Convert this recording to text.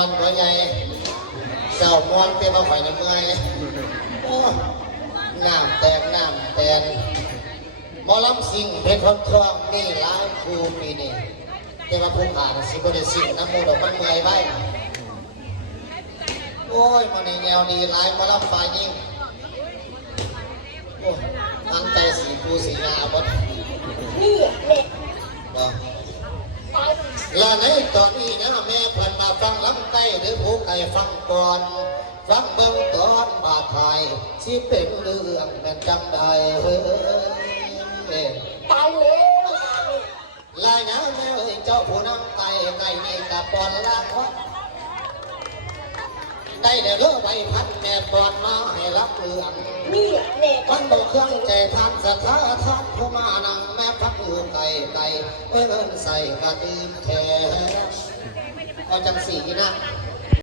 วนหัวใหญ่เจ้ามวนเตี้ยมาข่อยน้ำเมื่อยโอ้น้ำแตกน้ำแตนหมอลำสิงเป็นคนทองนี่หลายครูปีนี้แต่ว่าผู้ผ่านสิบได้สิ่งน้ำมูดอกมันเมื่อยไปโอ้ยมันในแนวดีหลายหมอลำฝ่ายยิ่งโอ้ยตั้งใจสีปูสีงาบดนี่แหละบ่ตายและในตอนนี้ หรือผู้ไก่ฟังก่อนฟังเบิ่งตอนบาดไทยสิเป็นเรื่องแม่นจำได้เฮ้ยตายแล้วลายนะแม่เอ้ยเจ้าผู้นำไก่ไก่นี่กับปอนละวะได้เดือใบพันแม่ปอนมาให้รับเรื่องนี่แหละมันบอกเครื่องใจทานสถาทานผู้มานั่งแม่พักอยู่ไก่ไก่เอิ้นใส่กระตือแท เอาจังสีนะ